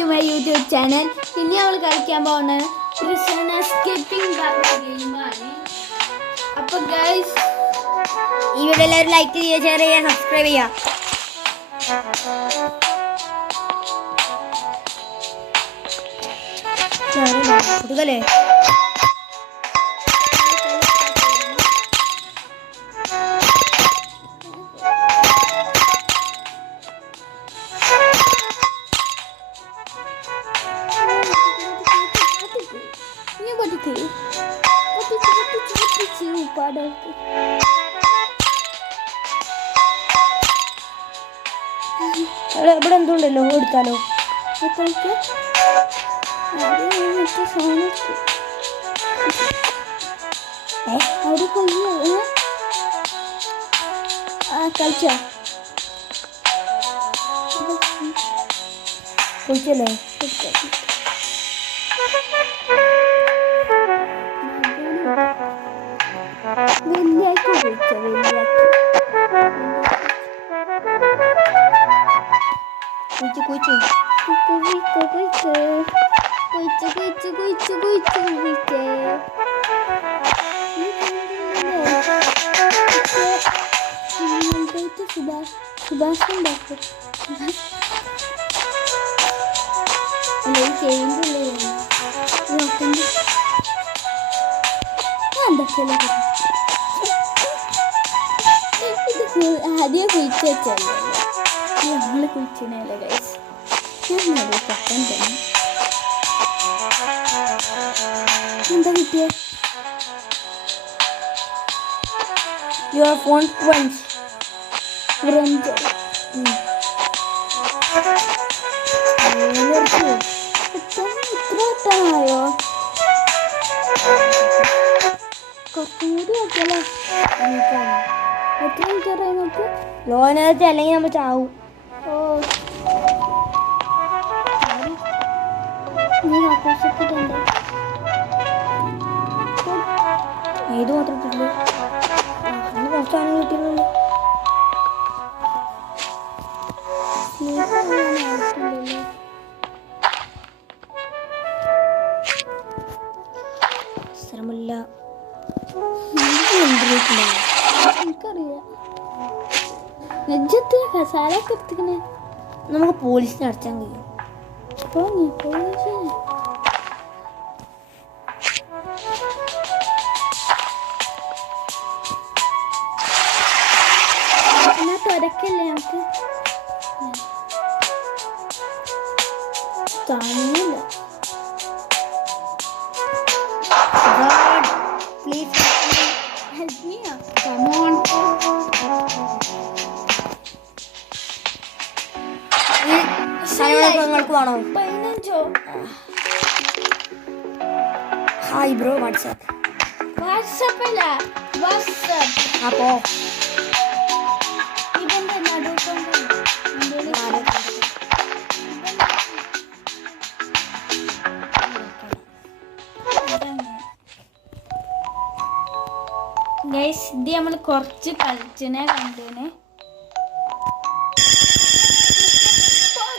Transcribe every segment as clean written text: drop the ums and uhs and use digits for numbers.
To my YouTube channel. ഇനി നമ്മൾ കളിക്കാൻ പോകുന്ന പ്രിസൺ എസ്കേപ്പിംഗ് ഗെയിമാണ്. അപ്പോൾ ഗൈസ് ഈ വീഡിയോ എല്ലാവരും ലൈക്ക് ചെയ്യുക, ഷെയർ ചെയ്യുക, സബ്സ്ക്രൈബ് ചെയ്യുക. കൊടുക്കല്ലേ ഇവിടെ എന്തുണ്ടല്ലോ എടുത്താലോ. അവിടെ കളിച്ചോ കുളിച്ചല്ലേ? വലിയാക്കി കുളിച്ചോ വലിയാക്കി കുളിച്ച് കുളിച്ച് സുഭാഷ് ഉണ്ടാക്കും. ആദ്യം കുഴിച്ച് വെച്ചല്ലേ നമ്മൾ കുഴിച്ചിനല്ലേ ഗൈസ്. ഞാൻ പെട്ടെന്ന് തന്നെ എന്താ കിട്ടിയ യുവർ ഫോൺ ഫ്രണ്ട്സ് ഫ്രണ്ട് ഇത്ര വട്ടമായോ? കുറച്ചും കൂടി വെക്കല്ലേ. എത്ര മിനിറ്റ് നമുക്ക് ലോനകത്ത് അല്ലെങ്കിൽ നമ്മൾ ചാവും. ഓ നീ ആഘോഷിച്ചിട്ടുണ്ട്. ഏത് മാത്രം കിട്ടില്ല, കുറച്ചാണ് കിട്ടിയുള്ളൂ. ശ്രമമില്ല. എനിക്കറിയാം. നെഞ്ചത്ത് കസാലൊക്കെ എടുത്തിക്കണേ. നമുക്ക് പോലീസിനെ അടച്ചാൻ കഴിയും. പോലീസ് എന്നാ തുരക്കല്ലേ നമുക്ക്. താങ്ങില്ല. Please help me. Come on. നിങ്ങൾക്ക് വേണോ? 15. Hi bro, WhatsApp. വാട്സാപ്പ് അല്ല, വാട്സാപ്പ്. അപ്പോ ഇതെന്താ നടുക്കൊണ്ട് ഗൈസ് ഇത് നമ്മൾ കുറച്ച് കളിച്ചിനെ കണ്ടിന്.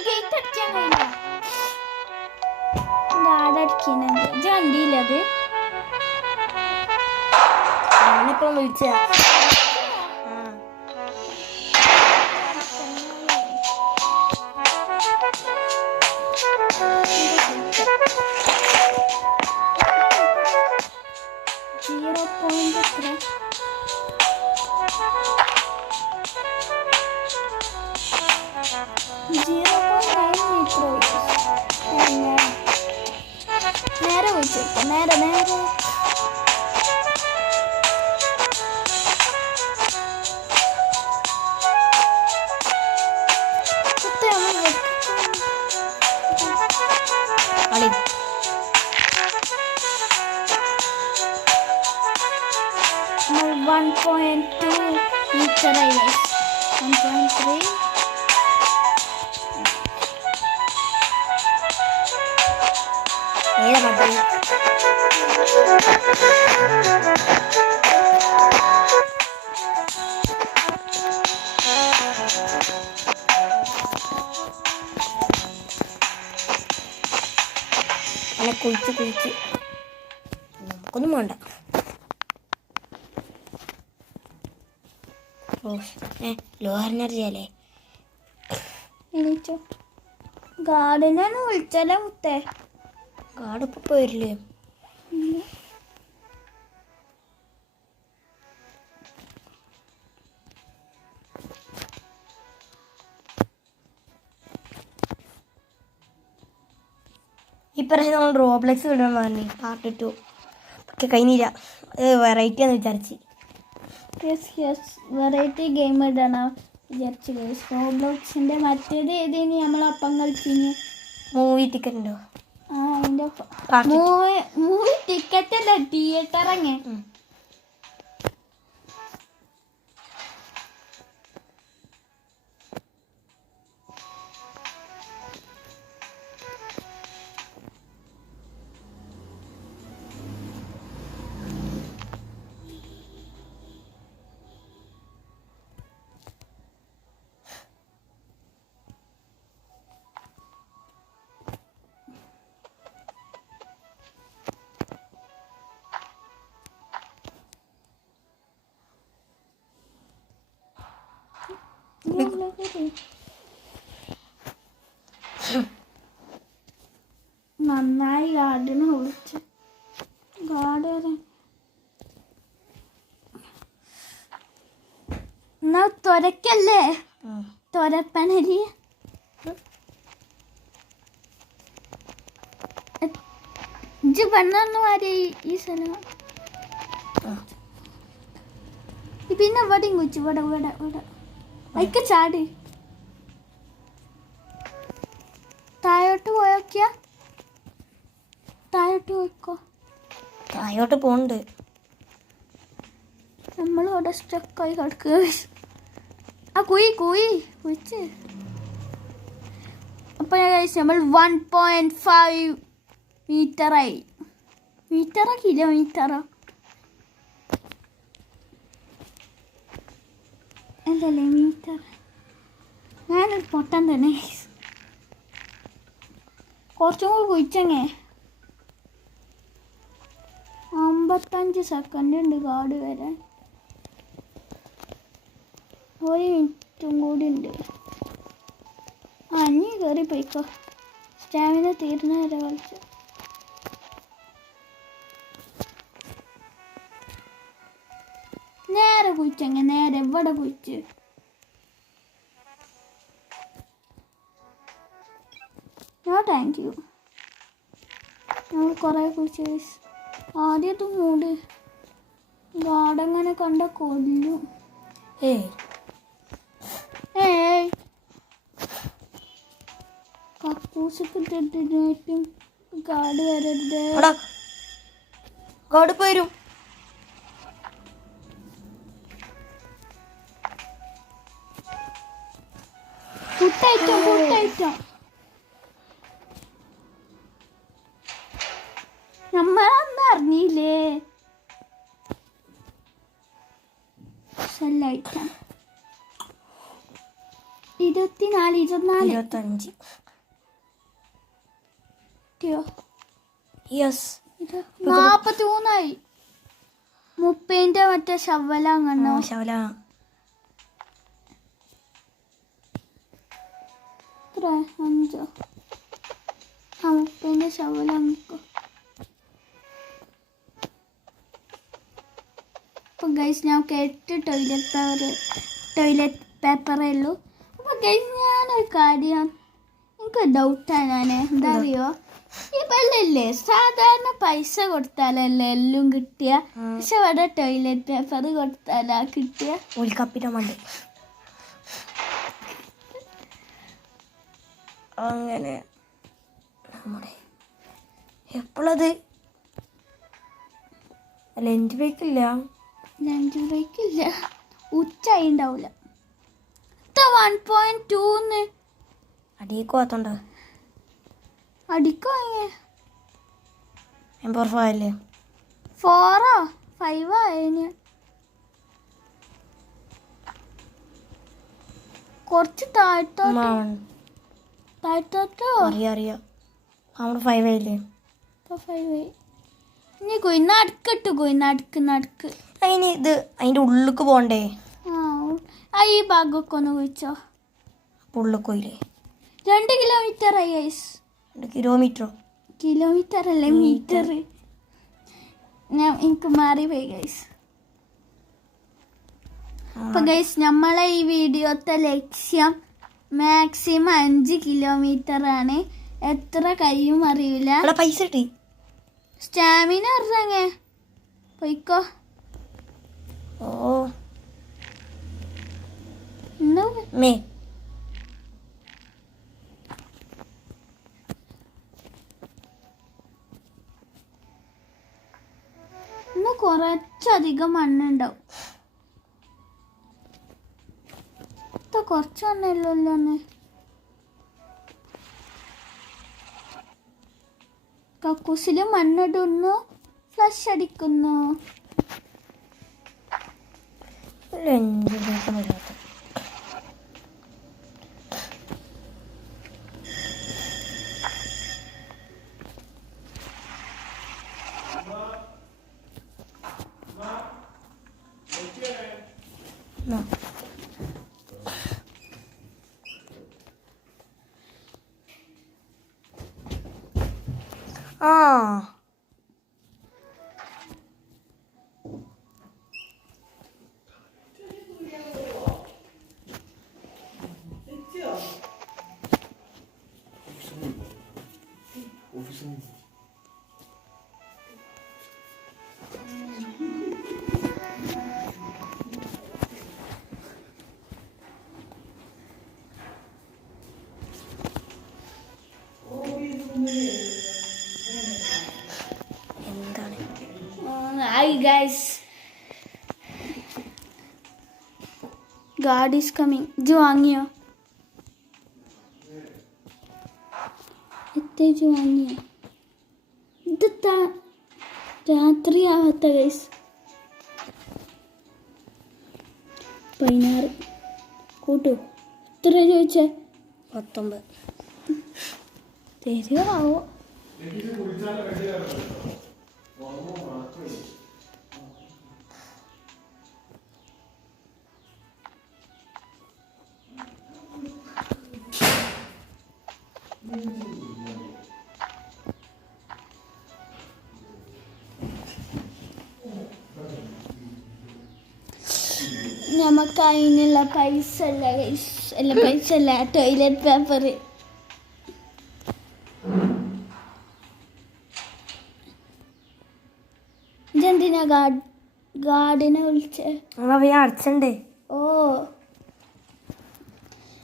ഗേറ്റ് അടിക്കാൻ കഴിയില്ല. ആടടിക്കുന്നത് ഇത് കണ്ടില്ലത്. ഞാനിപ്പം വിളിച്ച നേരെ പോയിട്ട് നേരെ നേരെ കളി. 1.2 meter ആയി. 1.3 ഏതാ മതി. അങ്ങനെ കുഴിച്ച് നമുക്കൊന്നും വേണ്ട. ഓ ലോ എനർജി അല്ലേ. എണീച്ചോ. ഗാർഡനെ വിളിച്ചാലേ മുത്തേ. ഗാർഡ് ഇപ്പൊ പോരില്ലേ? ഇപ്രാവശ്യം നമ്മൾ റോബ്ലെക്സ് വിടാൻ പറഞ്ഞു പാർട്ട് 2. പക്ഷെ കഴിഞ്ഞില്ല. വെറൈറ്റി ആണെന്ന് വിചാരിച്ച്. വെറൈറ്റി ഗെയിം ഇടണം വിചാരിച്ചു. റോബ്ലോക്സിന്റെ മറ്റേത് ഏതേനി നമ്മളപ്പം കളിച്ചിന്? മൂവി ടിക്കറ്റ് ഉണ്ടോ? ആ അതിന്റെ മൂവി ടിക്കറ്റ് അല്ല, തിയേറ്റർ അങ്ങേ. നന്നായി ഗാർഡനെ വിളിച്ചു. ഗാർഡ് എന്നാ തൊരക്കല്ലേ, തൊരപ്പനരി. ഇജ്ജ് പെണ്ണൊന്നു മാറി ഈ സ്ഥലം. പിന്നെ ഇവിടെയും കുച്ചു. ഇവിടെ ഇവിടെ ഇവിടെ വൈക്ക ചാടി താഴോട്ട് പോയോക്കിയ. താഴോട്ട് പോയിക്കോ. താഴോട്ട് പോണ്ട്. നമ്മളിവിടെ സ്റ്റക്കായി കിടക്കുക. ആ കുഴിച്ച്. അപ്പൊ നമ്മൾ 1.5 മീറ്ററായി. മീറ്ററോ കിലോമീറ്ററോ അല്ലല്ലേ, മീറ്റർ. ഞാനൊരു പൊട്ടൻ തന്നെ. കുറച്ചും കൂടി കുഴിച്ചങ്ങേ. 55 സെക്കൻഡ് ഉണ്ട് ഗാർഡ് വരാൻ. 1 മിനിറ്റും കൂടി ഉണ്ട്. ഇനി കയറി പോയിക്കോ. സ്റ്റാമിന തീർന്ന വരെ കളിച്ചു. നേരെ കുഴിച്ചങ്ങ. നേരെ ഇവിടെ കുഴിച്ച്. Thank you. നമ്മൾ കുറേ കുഴിച്ച്. ആദ്യത്തെ മൂട് ഗാർഡങ്ങനെ കണ്ട കൊല്ലും. കക്കൂസൊക്കെ ഇട്ടിട്ടും ഗാർഡ് വരരുത്. ഗാർഡ് പോരും. ഫുഡ് നമ്മളൊന്നും അറിഞ്ഞില്ലേ. ഐറ്റം 24 25 43 30 മറ്റേ ശവല അങ്ങനോ. ശവല 5 30 ശവല. അപ്പോൾ ഗൈസ് ഞങ്ങൾക്ക് 8 ടോയ്ലറ്റ് പേപ്പറേ ഉള്ളൂ. അപ്പോൾ ഗൈസ് ഞാനൊരു കാര്യം എനിക്ക് ഡൗട്ടാണ്. എന്താ അറിയോ, ഈ വെള്ളമില്ലേ സാധാരണ പൈസ കൊടുത്താലല്ലേ എല്ലാം കിട്ടിയ, പക്ഷെ ഇവിടെ ടോയ്ലറ്റ് പേപ്പർ കൊടുത്താലാ കിട്ടിയ. അങ്ങനെ നമ്മുടെ എപ്പോഴത് ലഞ്ച് ബ്രേക്കില്ല. ഉച്ചായി ഉണ്ടാവില്ല. 1.2 അടിക്കോത്തോണ്ട് അടിക്കോ. 4 5 ആയിന്. കുറച്ച് താഴ്ത്തോട്ടോ. അറിയാം നമ്മുടെ 5 ആയില്ലേ. ഇപ്പോൾ 5 ആയി. ഇനി പോയി നടുക്ക്. അതിന് ഇത് അതിൻ്റെ ഉള്ളിലേക്ക് പോകണ്ടേ? ഈ ഭാഗമൊക്കെ ഒന്ന് കുഴിച്ചോ. ഉള്ളിലേക്ക് പോയില്ലേ? 2 കിലോമീറ്റർ ആയി ഗൈസ്. 2 കിലോമീറ്റർ അല്ലേ മീറ്റർ. എനിക്ക് മാറിപ്പോയി ഗൈസ്. അപ്പം ഗൈസ് നമ്മളെ ഈ വീഡിയോത്തെ ലക്ഷ്യം മാക്സിമം 5 കിലോമീറ്റർ ആണ്. എത്ര കഴിയും അറിയില്ല. പൈസ കിട്ടി. സ്റ്റാമിന പറഞ്ഞേ പോയിക്കോ. ഓ മേ ഇന്ന് കുറച്ചധികം മണ്ണുണ്ടാവും. കുറച്ച് മണ്ണല്ലോ ഒന്ന്. കക്കൂസില് മണ്ണിടുന്നു, ഫ്ലഷ് അടിക്കുന്നു. Hi guys, God is coming. जो वांगियो इतने जो वांगियो इतना रात्रि आवता guys. 16 കൂട്ടു എത്ര ചോദിച്ചേ? 19 തരുവാവോ? നമുക്ക് അതിനുള്ള പൈസ അല്ല ടോയ്ലറ്റ് പേപ്പർ. ഇതെന്തിനാ ഗാർഡിനെ വിളിച്ചേ? അടച്ചണ്ടേ? ഓ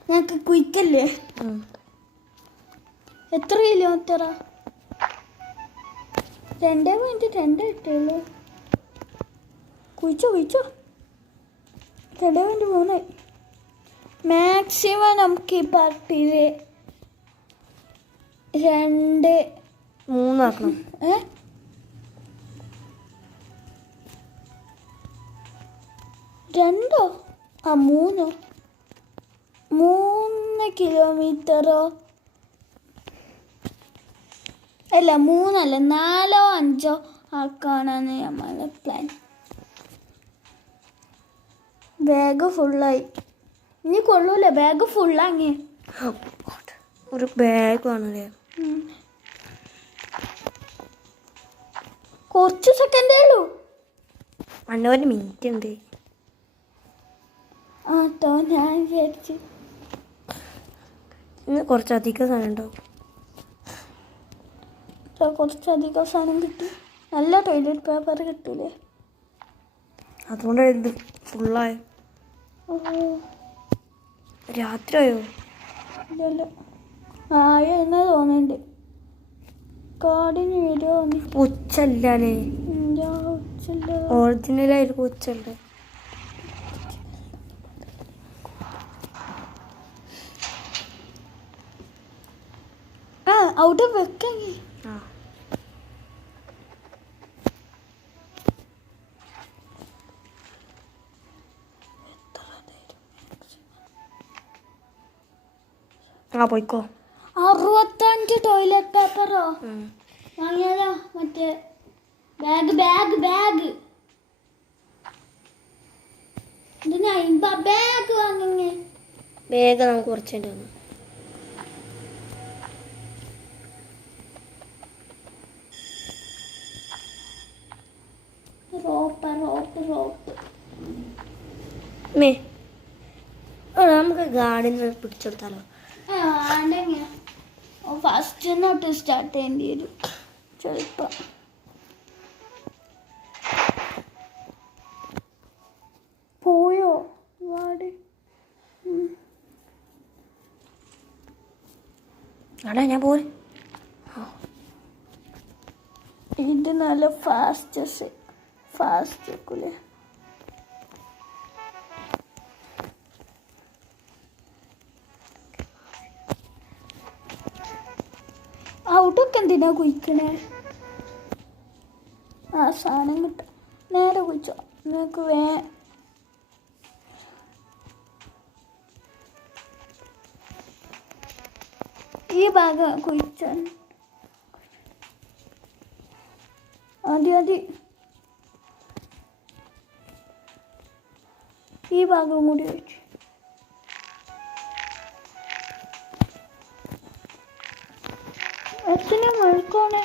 ഞങ്ങൾക്ക് കുയിക്കല്ലേ? എത്ര കിലോമീറ്ററാ? 2.2 ഇട്ടുള്ളൂ. കുഴിച്ചോ 2.3. മാക്സിമം നമുക്ക് ഈ പാർട്ടിയിൽ 2-3 ആക്കണം. 3 കിലോമീറ്ററോ അല്ല 3 4 5 ആക്കാനാണ് നമ്മളെ പ്ലാൻ. ബാഗ് ഫുള്ളായി. ഇനി കൊള്ളൂല, ബാഗ് ഫുള്ളാങ്ങി. ഒരു ബാഗ് ആണല്ലേ? കുറച്ച് സെക്കൻഡേ ഉള്ളൂ. 1 മിനിറ്റ് ഉണ്ട്. ഞാൻ വിചാരിച്ചു ഇന്ന് കുറച്ചധികം സാധനം ഉണ്ടാവും. കുറച്ചധികം സാധനം കിട്ടി. നല്ല ടോയ്ലറ്റ് പേപ്പർ കിട്ടൂലേ? അതുകൊണ്ടാണ് ഇത് ഫുള്ളായി. രാത്രിയായോ? ഇല്ലല്ലോ, ആയെന്ന് തോന്നുന്നുണ്ട്. കാടിന് വരുമോ? ഉച്ചല്ലേ? ഒറിജിനലായിരിക്കും ഉച്ചല്ലേ? അവിടെ വെക്കങ്ങി. പോയിക്കോ. 65 ടോയ്ലറ്റ് പേപ്പറോ? വാങ്ങിയാലോ മറ്റേ ബാഗ് ബാഗ് ബാഗ് എന്തിനാ ബാഗ് വാങ്ങിങ്ങേ വേഗം നമുക്ക് കുറച്ചുണ്ട് വന്നു. റോപ്പ് റോപ്പ് റോപ്പ് നമുക്ക് ഗാർഡനിൽ പിടിച്ചെടുത്താലോ? ആണെങ്കിൽ ഫസ്റ്റ് തൊട്ട് സ്റ്റാർട്ട് ചെയ്യേണ്ടി വരും ചിലപ്പോൾ. പോയോ വാട്? ആടാ ഞാൻ പോരെ. ഇത് നല്ല ഫാസ്റ്റ് ആക്കൂലേ? ഔട്ടൊക്കെ എന്തിനാ കുഴിക്കണേ? ആ സാധനം കിട്ടും. നേരെ കുഴിച്ചോ. നിങ്ങൾക്ക് ഈ ഭാഗം കുഴിച്ചാൽ മതി. ഈ ഭാഗം കൂടി വെച്ചു. എത്ര മഴക്കോണേ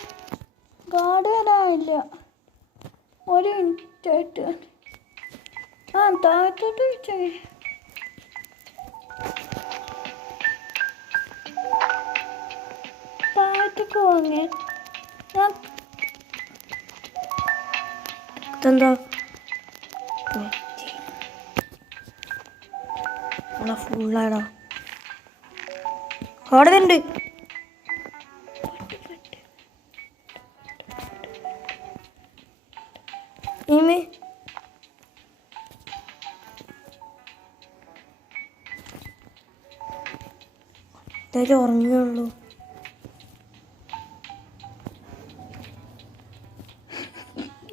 ഗാർഡനായില്ല. ഒരു മിനിറ്റായിട്ട് താഴത്തോട്ട് വെച്ചേ. താഴത്തേക്ക് വാങ്ങേ. ഇതെന്താ ഫുള്ളാണോ? അവിടെ വരുന്നുണ്ട്. എല്ലാവരും ഉറങ്ങുള്ളൂ.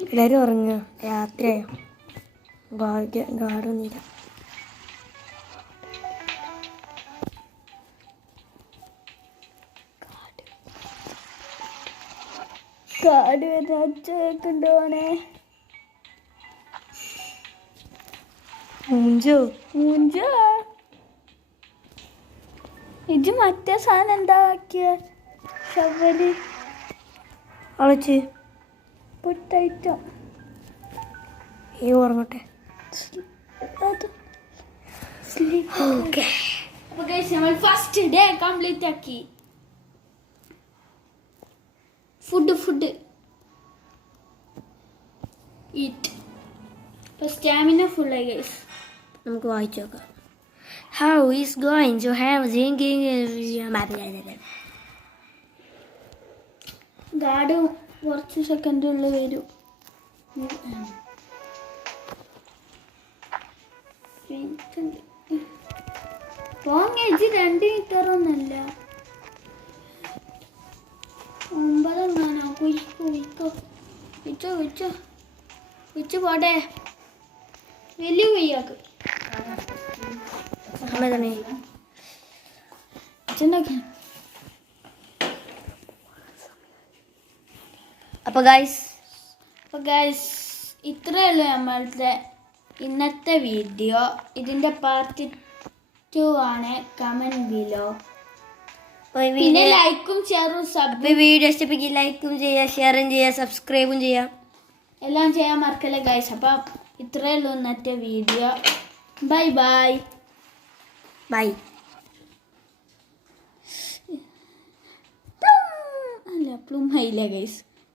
എല്ലാവരും ഉറങ്ങുക. രാത്രിയായോ? ഗാർഡൊന്നുമില്ല. കാട് വെച്ചുണ്ടോനെ മൂഞ്ചോ ഇത് മറ്റേ സാധനം എന്താ ആക്കിയ ഷവല് അളച്ച് പൊട്ടായിട്ടോ. ഈ ഉറങ്ങട്ടെ. നമ്മൾ ഫസ്റ്റ് ഡേ കംപ്ലീറ്റ് ആക്കി. Food eat. ഇപ്പോൾ സ്റ്റാമിന ഫുള്ളായി ഗൈസ്. നമുക്ക് വായിച്ചു നോക്കാം. How is going to have drinking? Guard കുറച്ച് സെക്കൻഡുള്ളിൽ വരും. പോങ്ങേജ് 2 മീറ്ററൊന്നല്ല 9 കുഴിച്ചോ പോട്ടെ. വലിയ കുയ്യാക്ക് അപ്പോൾ ഗൈസ് ഇത്രയേ ഉള്ളൂ നമ്മളുടെ ഇന്നത്തെ വീഡിയോ. ഇതിൻ്റെ പാർട്ട് 2 ആണ്. Comment below. പിന്നെ ലൈക്കും ഷെയറും വീഡിയോ ഇഷ്ടപ്പെങ്കിൽ ലൈക്കും ചെയ്യുക, ഷെയറും ചെയ്യുക, സബ്സ്ക്രൈബും ചെയ്യുക, എല്ലാം ചെയ്യാൻ മറക്കല്ലേ ഗൈസ്. അപ്പം ഇത്രയേ ഉള്ളൂ ഇന്നത്തെ വീഡിയോ. ബൈ അല്ല പ്ലൂം ആയില്ലേ ഗൈസ്.